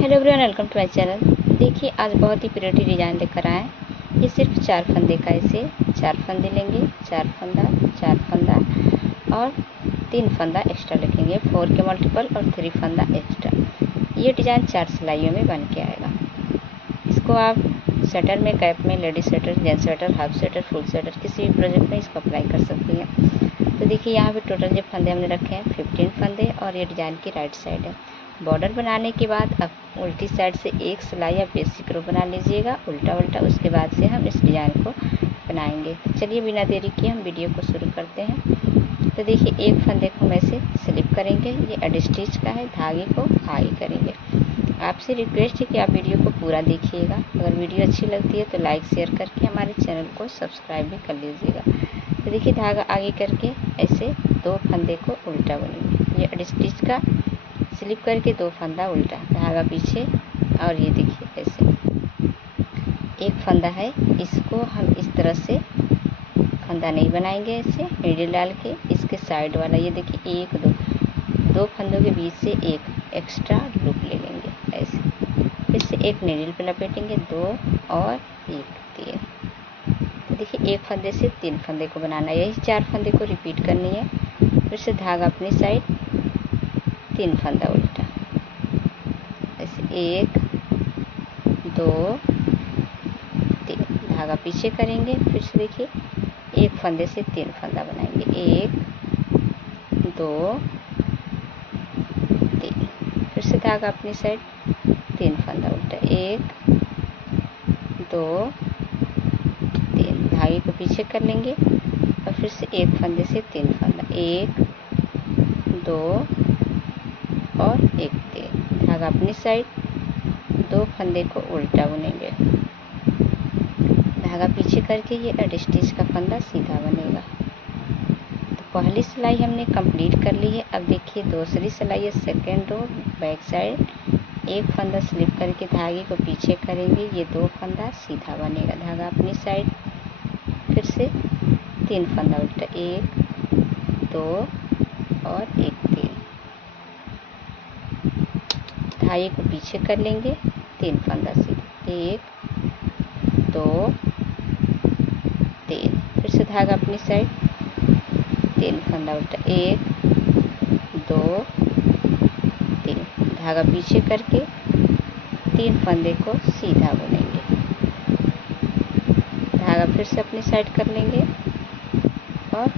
Hello everyone, welcome to my channel. देखिए आज बहुत ही प्रिटी डिज़ाइन लेकर आए हैं। ये सिर्फ 4 फंदे का, इसे 4 फंदे लेंगे, 4 फंदा और 3 फंदा एक्स्ट्रा लिखेंगे, 4 के मल्टीपल और 3 फंदा एक्स्ट्रा। ये डिज़ाइन 4 सिलाइयों में बन के आएगा। इसको आप स्वेटर में, कैप में, ladies sweater, gents sweater, half sweater, full sweater, किसी भी प्रोजेक्ट में इसको अप्लाई कर सकती हैं। तो देखिए यहाँ पे टोटल जो फंदे हमने रखे हैं 15 फंदे और ये डिज़ाइन की राइट साइड है। बॉर्डर बनाने के बाद अब उल्टी साइड से एक सिलाई या बेसिक रो बना लीजिएगा उल्टा उल्टा। उसके बाद से हम इस डिज़ाइन को बनाएंगे। तो चलिए बिना देरी किए हम वीडियो को शुरू करते हैं। तो देखिए एक फंदे को हम ऐसे स्लिप करेंगे, ये एड स्टिच का है, धागे को हाई करेंगे। आपसे रिक्वेस्ट है कि आप वीडियो को पूरा देखिएगा। अगर वीडियो अच्छी लगती है तो लाइक शेयर करके हमारे चैनल को सब्सक्राइब भी कर लीजिएगा। तो देखिए धागा आगे करके ऐसे 2 फंदे को उल्टा बुनेंगे, ये एड स्टिच का स्लिप करके 2 फंदा उल्टा, धागा पीछे और ये देखिए ऐसे एक फंदा है। इसको हम इस तरह से फंदा नहीं बनाएंगे, ऐसे नीडल डाल के इसके साइड वाला ये देखिए 1 2 फंदों के बीच से एक एक्स्ट्रा लूप ले लेंगे ऐसे, फिर से एक नीडल पे लपेटेंगे, 2 और 1 3। तो देखिए एक फंदे से 3 फंदे को बनाना है, यही 4 फंदे को रिपीट करनी है। फिर से धागा अपनी साइड, 3 फंदा उल्टा ऐसे 1 2 3, धागा पीछे करेंगे। फिर से देखिए एक फंदे से 3 फंदा बनाएंगे, 1 2 3। फिर से धागा अपनी साइड, 3 फंदा उल्टा, 1 2 3, धागे को पीछे कर लेंगे और फिर से एक फंदे से 3 फंदा, 1 2 और 1 3, धागा अपनी साइड, 2 फंदे को उल्टा बुनेंगे, धागा पीछे करके ये एड स्टिच का फंदा सीधा बनेगा। तो पहली सिलाई हमने कंप्लीट कर ली है। अब देखिए दूसरी सिलाई है, सेकेंड रो बैक साइड, एक फंदा स्लिप करके धागे को पीछे करेंगे, ये 2 फंदा सीधा बनेगा, धागा अपनी साइड, फिर से 3 फंदा उल्टा, 1 2 और 1 3, धागे को पीछे कर लेंगे, 3 फंदा सीधा, 1 2 3, फिर से धागा अपनी साइड, 3 फंदा उल्टा, 1 2 3, धागा पीछे करके 3 फंदे को सीधा बुनेंगे, धागा फिर से अपनी साइड कर लेंगे और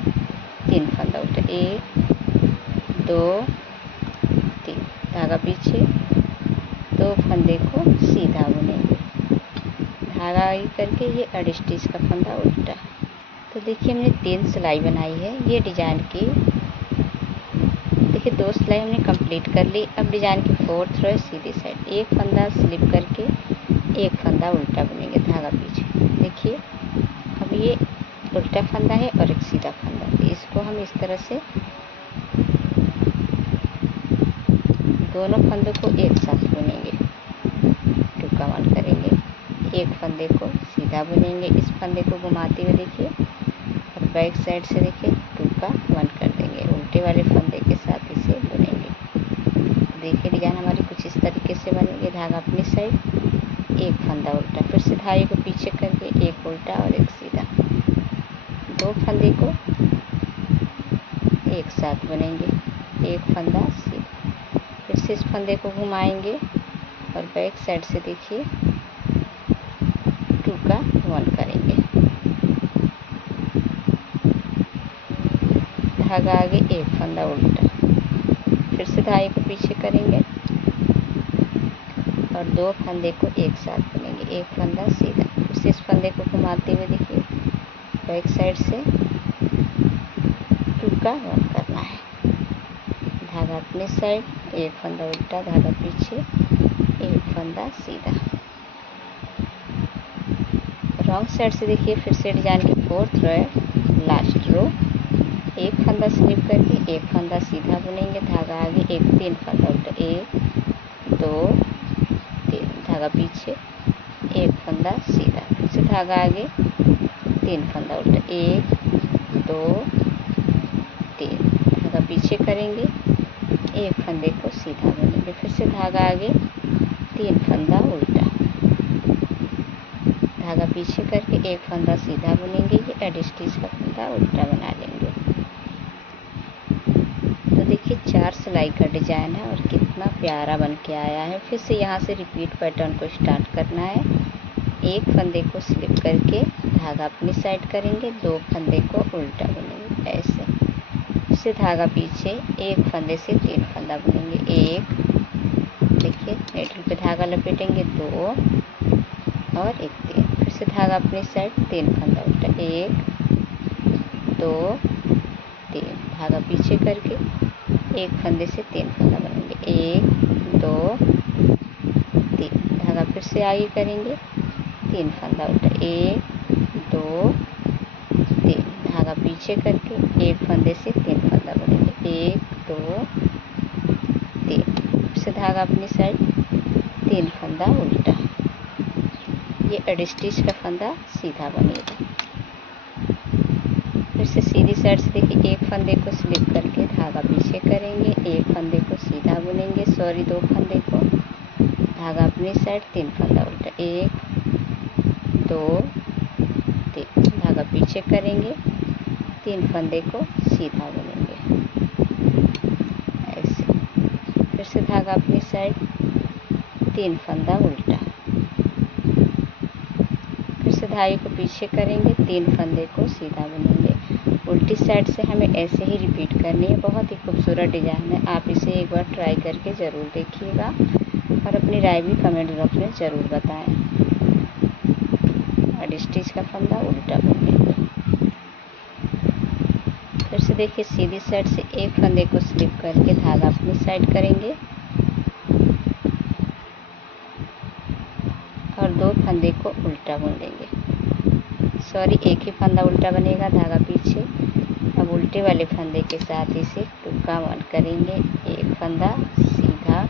3 फंदा उल्टा, 1 2 3, धागा पीछे, 2 फंदे को सीधा बुनेंगे, धागा आगे करके ये एड स्टिच का फंदा उल्टा। तो देखिए हमने 3 सिलाई बनाई है ये डिज़ाइन की। देखिए 2 सिलाई हमने कंप्लीट कर ली। अब डिज़ाइन की 4th रो है सीधी साइड, एक फंदा स्लिप करके एक फंदा उल्टा बुनेंगे, धागा पीछे। देखिए अब ये उल्टा फंदा है और एक सीधा फंदा है, इसको हम इस तरह से दोनों फंदों को एक साथ बुनेंगे, टुक्का 1 करेंगे, एक फंदे को सीधा बुनेंगे, इस फंदे को घुमाते हुए देखिए और बैक साइड से देखिए टुक्का 1 कर देंगे, उल्टे वाले फंदे के साथ इसे बुनेंगे। देखिए डिज़ाइन हमारी कुछ इस तरीके से बनेगी, धागा अपनी साइड, एक फंदा उल्टा, फिर से धागे को पीछे करके एक उल्टा और एक सीधा, 2 फंदे को एक साथ बुनेंगे, एक फंदा सीधा, फिर से इस फंदे को घुमाएंगे और बैक साइड से देखिए टुक्का 1 करेंगे, धागा आगे एक फंदा उल्टा, फिर से धागे को पीछे करेंगे और 2 फंदे को एक साथ बुनेंगे, एक फंदा सीधा, फिर से इस फंदे को घुमाते हुए देखिए बैक साइड से टुक्का 1 करना है, धागा अपने साइड, एक फंदा उल्टा, धागा पीछे, एक फंदा सीधा। रॉन्ग साइड से देखिए फिर से डिज़ाइन की 4th रो है, लास्ट रो, एक फंदा स्लिप करके एक फंदा सीधा बुनेंगे, धागा आगे 3 फंदा उल्टा, 1 2 3, धागा पीछे, एक फंदा सीधा, फिर से धागा आगे 3 फंदा उल्टा, 1 2 3, धागा पीछे करेंगे, एक फंदे को सीधा बुनेंगे, फिर से धागा आगे 3 फंदा उल्टा, धागा पीछे करके एक फंदा सीधा बुनेंगे। ये एड स्टिच का फंदा उल्टा बना लेंगे। तो देखिए 4 सिलाई का डिजाइन है और कितना प्यारा बन के आया है। फिर से यहाँ से रिपीट पैटर्न को स्टार्ट करना है। एक फंदे को स्लिप करके धागा अपनी साइड करेंगे, 2 फंदे को उल्टा बुनेंगे ऐसे। फिर धागा पीछे एक फंदे से 3 फंदा बुनेंगे। एक, देखिए नेडल पे धागा लपेटेंगे, 2 और एक 3। फिर से धागा अपनी साइड, 3 फंदा उल्टा, 1 2 3, धागा पीछे करके एक फंदे से 3 फंदा बुनेंगे। 1 2 3, धागा फिर से आगे करेंगे, 3 फंदा उल्टा, 1 2 3, धागा पीछे करके एक फंदे से 3 फंदा बुनेंगे। 1 2 3, फिर से धागा अपनी साइड, 3 फंदा उल्टा। ये एड स्टिच का फंदा सीधा बनेगा। फिर से सीधी साइड से देखिए एक फंदे को स्लिप करके धागा पीछे करेंगे, एक फंदे को सीधा बुनेंगे, 2 फंदे को, धागा अपनी साइड, 3 फंदा उल्टा, 1 2 3, धागा पीछे करेंगे, 3 फंदे को सीधा बुनेंगे ऐसे। फिर से धागा अपनी साइड, 3 फंदा उल्टा, फिर से धागे को पीछे करेंगे, 3 फंदे को सीधा बुनेंगे। उल्टी साइड से हमें ऐसे ही रिपीट करनी है। बहुत ही खूबसूरत डिजाइन है, आप इसे एक बार ट्राई करके ज़रूर देखिएगा और अपनी राय भी कमेंट बॉक्स में ज़रूर बताएं। एड स्टिच का फंदा उल्टा बुनेंगे। फिर से देखिए सीधी साइड से एक फंदे को स्लिप करके धागा अपनी साइड करेंगे और 2 फंदे को उल्टा बुन देंगे। एक ही फंदा उल्टा बनेगा, धागा पीछे। अब उल्टे वाले फंदे के साथ इसे टुक्का 1 करेंगे, एक फंदा सीधा,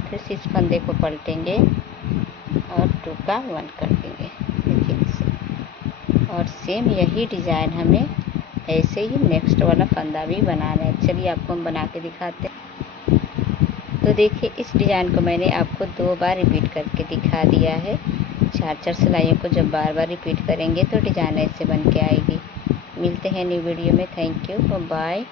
फिर से इस फंदे को पलटेंगे और टुक्का 1 कर देंगे, देखिए इसे। और सेम यही डिज़ाइन हमें ऐसे ही नेक्स्ट वाला फंदा भी बनाना है। चलिए आपको हम बना के दिखाते हैं। तो देखिए इस डिज़ाइन को मैंने आपको 2 बार रिपीट करके दिखा दिया है। 4 सिलाइयों को जब बार बार रिपीट करेंगे तो डिज़ाइन ऐसे बन के आएगी। मिलते हैं न्यू वीडियो में। Thank you, bye.